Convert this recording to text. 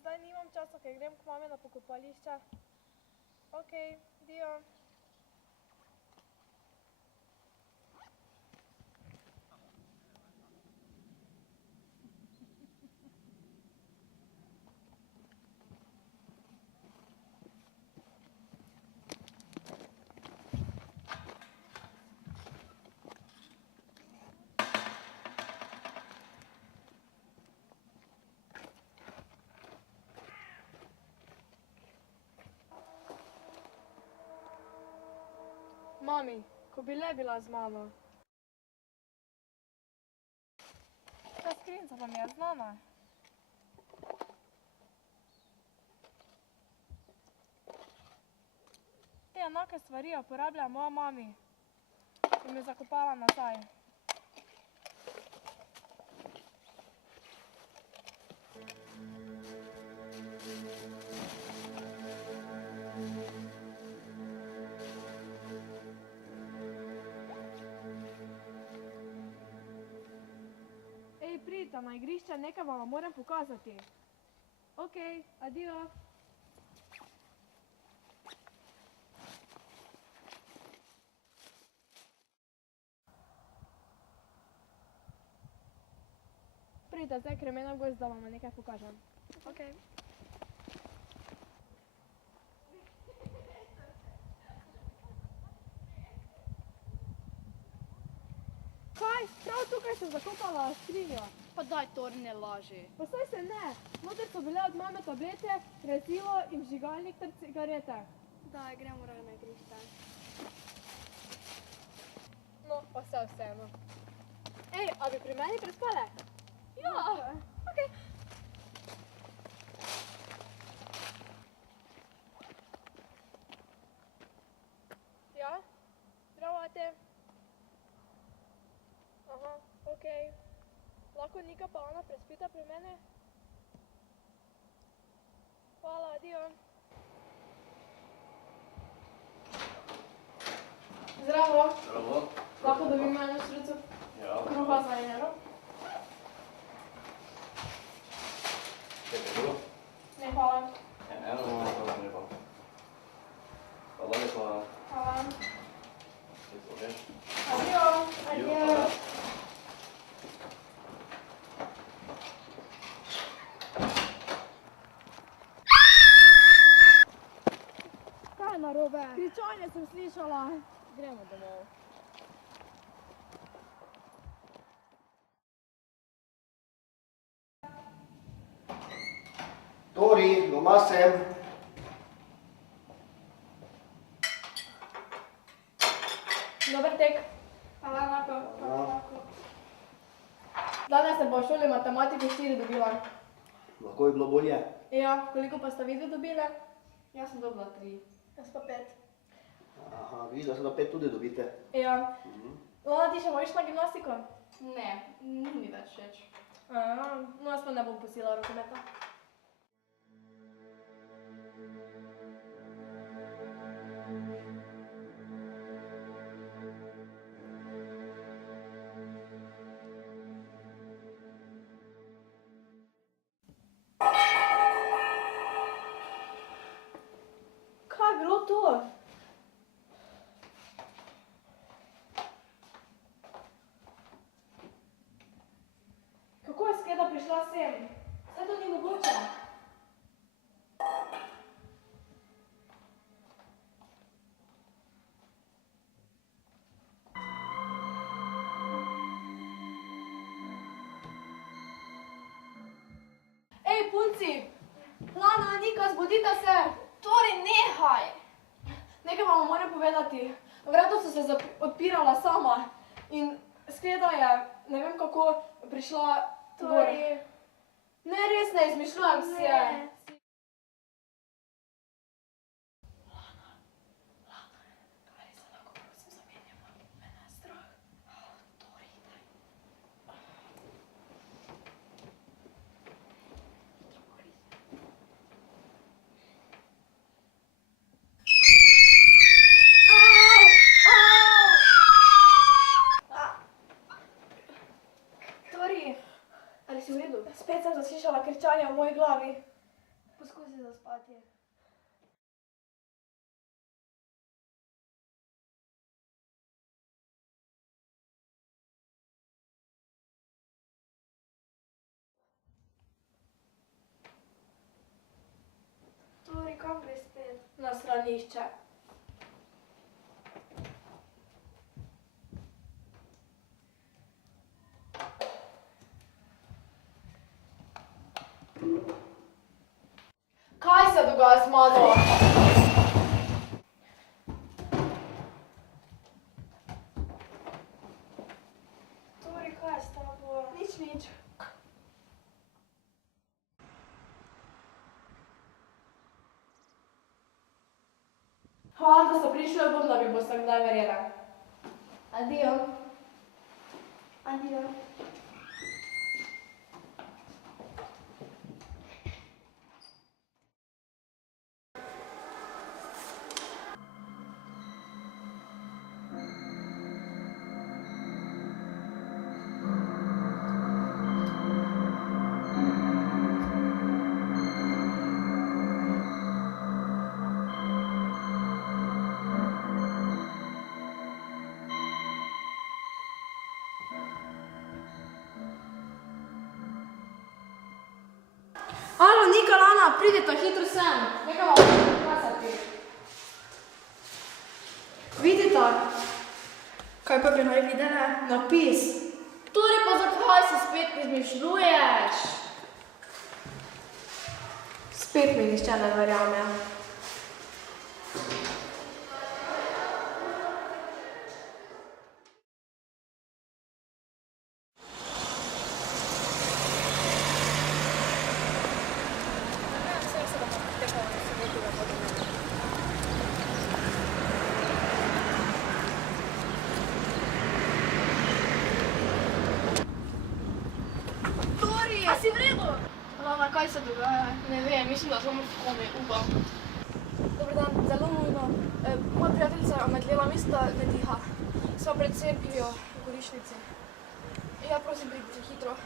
zdaj nimam časa, ker grem k mami na pokopališče. Okej, dio. Mami, ko bi le bila z mano. Ta skrinjica pa mi je znana. Te enake stvari je uporabljala moja mami in mi zakopala nazaj. Pridite na igrišče, nekaj vam moram pokazati. Okej, adio. Pridite zdaj k meni v gost, da vam nekaj pokažem. Okej. Kaj? Prav tukaj sem zakopala skrinjo. Pa daj, Tori, ne laži. Pa saj se ne. Noter so bile od mame tablete, rezilo in vžigalnik ter cigarete. Daj, gremo raje na igrišče. No, pa vseeno. Ej, a bi pri meni prespale? Ja. Okej. Ja? Zdravo, ate. Aha, okej. Lahko Nika pa Ana prespita pri mene? Hvala, adio. Zdravo. Zdravo. Lahko dobim eno štruco kruha za 1 evro? Kaj je bilo? Ne, hvala. Eno hvala lepa. Hvala lepa. Hvala. Izvolite. Adio. Adio. Kaj je narobe? Kričanje sem slišala. Gremo domov. Tori, doma sem. Dober tek. Hvala, enako. Danes sem pa v šoli matematiko 4 dobila. Lahko je bilo bolje. Ja, koliko pa sta vidve dobile? Jaz sem dobila 3. Jaz pa 5. Aha, vidiš, da se da 5 tudi dobite. Ja. Lana, ti še moraš na gimnastiko? Ne, ni mi več všeč. No, jaz pa ne bom pustila rokometa. Kaj je bilo to? Kako je Skeda prišla sem? Saj to ni mogoče. Ej, punci! Lana, Nika, zbudite se! Tori, nehaj! Nekaj vam moram povedati. Vrata so se odpirala sama in Skeda je, ne vem kako, prišla gor. Ne, res ne, izmišljujem si je. Spet sem zaslišala kričanje v moji glavi. Poskusi zaspati. Tori, kam greš spet? Na stranišče. Kaj se dogaja z mano? Tori, kaj je s tabo? Nič. Hvala, da ste prišli, upam, da mi boste kdaj verjeli. Adijo. Adijo. Alo, Nika, Lana, pridite hitro sem. Nekaj malo pokazati. Vidite? Kaj pa bi naj videle? Napis. Tori, pa zakaj se spet izmišljuješ? Spet mi nišče ne verjame. Tori! A si v redu? Lana, kaj se dogaja? Ne vem, mislim, da smo v komi, upam. Dobar dan, zelo nujno. Moja prijateljica Amadljeva mesta ne diha. Sva pred cerkvijo v Gorišnici. Ja, prosim, pridite hitro.